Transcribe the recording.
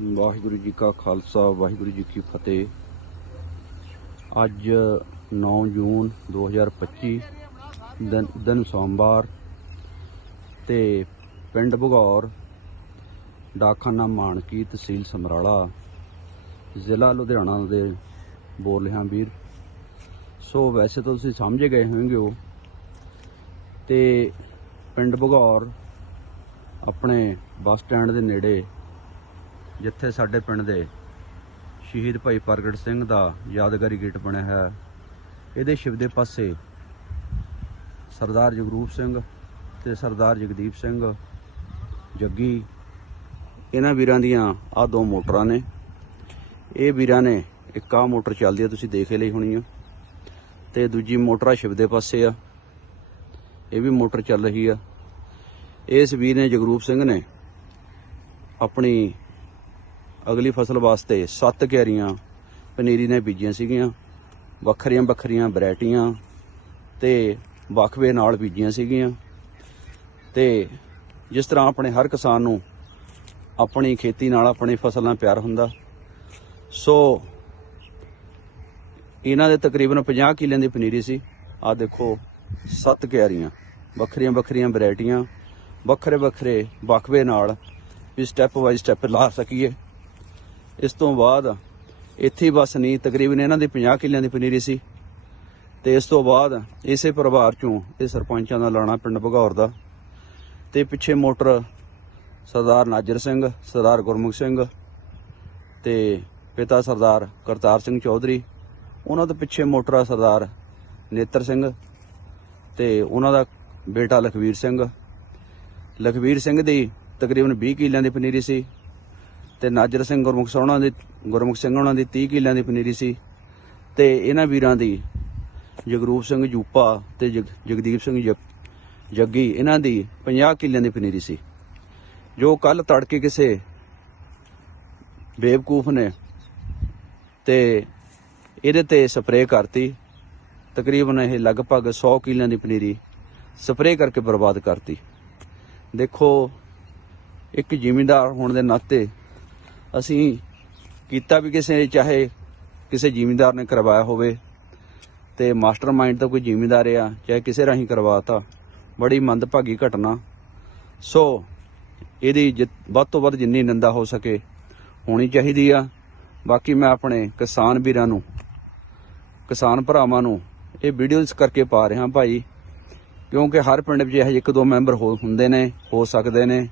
ਵਾਹਿਗੁਰੂ ਜੀ ਕਾ ਖਾਲਸਾ, ਵਾਹਿਗੁਰੂ ਜੀ ਕੀ ਫਤਿਹ। ਅੱਜ 9 ਜੂਨ 2025 ਦਿਨ ਦਿਨ ਸੋਮਵਾਰ ਤੇ ਪਿੰਡ ਭਗੌਰ ਡਾਕਖਾਨਾ ਮਾਨਕੀ ਤਹਿਸੀਲ ਸਮਰਾਲਾ, ਜ਼ਿਲ੍ਹਾ ਲੁਧਿਆਣਾ ਦੇ ਬੋਲ ਰਿਹਾ ਵੀਰ। ਸੋ ਵੈਸੇ ਤਾਂ ਤੁਸੀਂ ਸਮਝ ਗਏ ਹੋਵੋਗੇ ਹੋ ਤੇ ਪਿੰਡ ਭਗੌਰ ਆਪਣੇ ਬੱਸ ਸਟੈਂਡ ਦੇ ਨੇੜੇ ਜਿੱਥੇ ਸਾਡੇ ਪਿੰਡ ਦੇ ਸ਼ਹੀਦ ਭਾਈ ਪ੍ਰਗਟ ਸਿੰਘ ਦਾ ਯਾਦਗਾਰੀ ਗੇਟ ਬਣਿਆ ਹੈ। ਇਹਦੇ ਸ਼ਿਵ ਦੇ ਪਾਸੇ ਸਰਦਾਰ ਜਗਰੂਪ ਸਿੰਘ ਤੇ ਸਰਦਾਰ ਜਗਦੀਪ ਸਿੰਘ ਜੱਗੀ, ਇਹਨਾਂ ਵੀਰਾਂ ਦੀਆਂ ਆ ਦੋ ਮੋਟਰਾਂ ਨੇ। ਇਹ ਵੀਰਾਂ ਨੇ ਇੱਕ ਆ ਮੋਟਰ ਚੱਲਦੀ ਆ, ਤੁਸੀਂ ਦੇਖ ਲਈ ਹੋਣੀ ਆ। ਤੇ ਦੂਜੀ ਮੋਟਰ ਆ ਸ਼ਿਵ ਦੇ ਪਾਸੇ ਆ। ਇਹ ਵੀ ਮੋਟਰ ਚੱਲ ਰਹੀ ਆ। ਇਸ ਵੀਰ ਨੇ ਜਗਰੂਪ ਸਿੰਘ ਨੇ ਆਪਣੀ ਅਗਲੀ ਫਸਲ ਵਾਸਤੇ ਸੱਤ ਕਿਆਰੀਆਂ ਪਨੀਰੀ ਨੇ ਬੀਜੀਆਂ ਸੀਗੀਆਂ, ਵੱਖਰੀਆਂ ਵੱਖਰੀਆਂ ਵੈਰਾਈਟੀਆਂ ਤੇ ਵਕਫੇ ਨਾਲ ਬੀਜੀਆਂ ਸੀਗੀਆਂ। ਤੇ ਜਿਸ ਤਰ੍ਹਾਂ ਆਪਣੇ ਹਰ ਕਿਸਾਨ ਨੂੰ ਆਪਣੀ ਖੇਤੀ ਨਾਲ ਆਪਣੀ ਫਸਲ ਨਾਲ ਪਿਆਰ ਹੁੰਦਾ। ਸੋ ਇਹਨਾਂ ਦੇ ਤਕਰੀਬਨ 50 ਕਿੱਲਿਆਂ ਦੀ ਪਨੀਰੀ ਸੀ। ਆ ਦੇਖੋ, ਸੱਤ ਕਿਆਰੀਆਂ ਵੱਖਰੀਆਂ ਵੱਖਰੀਆਂ ਵੈਰਾਈਟੀਆਂ, ਵੱਖਰੇ ਵੱਖਰੇ ਵਕਫੇ ਨਾਲ ਵੀ ਸਟੈਪ ਬਾਈ ਸਟੈਪ ਲਾ ਸਕੀਏ। ਇਸ ਤੋਂ ਬਾਅਦ ਇੱਥੇ ਬਸ ਨਹੀਂ ਤਕਰੀਬਨ ਇਹਨਾਂ ਦੀ 50 ਕਿੱਲਿਆਂ ਦੀ ਪਨੀਰੀ ਸੀ। ਤੇ ਇਸ ਤੋਂ ਬਾਅਦ ਇਸੇ ਪਰਿਵਾਰ ਚੋਂ ਇਹ ਸਰਪੰਚਾਂ ਦਾ ਲਾਣਾ ਪਿੰਡ ਭਗੌਰ ਦਾ। ਤੇ ਪਿੱਛੇ ਮੋਟਰ ਸਰਦਾਰ ਨਾਜਰ ਸਿੰਘ, ਸਰਦਾਰ ਗੁਰਮੁਖ ਸਿੰਘ ਤੇ ਪਿਤਾ ਸਰਦਾਰ ਕਰਤਾਰ ਸਿੰਘ ਚੌਧਰੀ, ਉਹਨਾਂ ਦੇ ਪਿੱਛੇ ਮੋਟਰ ਆ ਸਰਦਾਰ ਨੇਤਰ ਸਿੰਘ ਤੇ ਉਹਨਾਂ ਦਾ ਬੇਟਾ ਲਖਵੀਰ ਸਿੰਘ। ਲਖਵੀਰ ਸਿੰਘ ਦੀ ਤਕਰੀਬਨ 20 ਕਿੱਲਿਆਂ ਦੀ ਪਨੀਰੀ ਸੀ। ਤੇ ਨਾਜਰ ਸਿੰਘ ਗੁਰਮੁਖ ਸੋਹਣਾ ਦੀ, ਗੁਰਮੁਖ ਸਿੰਘ ਉਹਨਾਂ ਦੀ 30 ਕਿੱਲਿਆਂ ਦੀ ਪਨੀਰੀ ਸੀ ਤੇ ਇਹਨਾਂ ਵੀਰਾਂ ਦੀ ਜਗਰੂਪ ਸਿੰਘ ਜੂਪਾ ਤੇ ਜਗ- ਜਗਦੀਪ ਸਿੰਘ ਜਗ- ਜੱਗੀ, ਇਹਨਾਂ ਦੀ 50 ਕਿੱਲਿਆਂ ਦੀ ਪਨੀਰੀ ਸੀ। ਜੋ ਕੱਲ ਤੜਕੇ ਕਿਸੇ ਬੇਵਕੂਫ ਨੇ ਤੇ ਇਹਦੇ ਤੇ ਸਪਰੇਅ ਕਰਤੀ, ਤਕਰੀਬਨ ਇਹ ਲਗਭਗ 100 ਕਿੱਲਿਆਂ ਦੀ ਪਨੀਰੀ ਸਪਰੇਅ ਕਰਕੇ ਬਰਬਾਦ ਕਰਤੀ। ਦੇਖੋ, ਇੱਕ ਜ਼ਿਮੀਂਦਾਰ ਹੋਣ ਦੇ ਨਾਤੇ ਅਸੀਂ ਕੀਤਾ ਵੀ ਕਿਸੇ, ਚਾਹੇ ਕਿਸੇ ਜ਼ਿਮੀਂਦਾਰ ਨੇ ਕਰਵਾਇਆ ਹੋਵੇ ਤੇ ਮਾਸਟਰਮਾਈਂਡ ਤਾਂ ਕੋਈ ਜ਼ਿਮੀਂਦਾਰ ਆ, ਚਾਹੇ ਕਿਸੇ ਰਾਹੀਂ ਕਰਵਾਤਾ, ਬੜੀ ਮੰਦਭਾਗੀ ਘਟਨਾ। ਸੋ ਇਹਦੀ ਜਿ- ਵੱਧ ਤੋਂ ਵੱਧ ਜਿੰਨੀ ਨਿੰਦਾ ਹੋ ਸਕੇ, ਹੋਣੀ ਚਾਹੀਦੀ ਆ। ਬਾਕੀ ਮੈਂ ਆਪਣੇ ਕਿਸਾਨ ਵੀਰਾਂ ਨੂੰ, ਕਿਸਾਨ ਭਰਾਵਾਂ ਨੂੰ ਇਹ ਵੀਡੀਓਜ਼ ਕਰਕੇ ਪਾ ਰਿਹਾ ਭਾਈ, ਕਿਉਂਕਿ ਹਰ ਪਿੰਡ ਵਿੱਚ ਇਹੋ ਜਿਹੇ ਇੱਕ ਦੋ ਮੈਂਬਰ ਹੋ, ਹੁੰਦੇ ਨੇ, ਹੋ ਸਕਦੇ ਨੇ।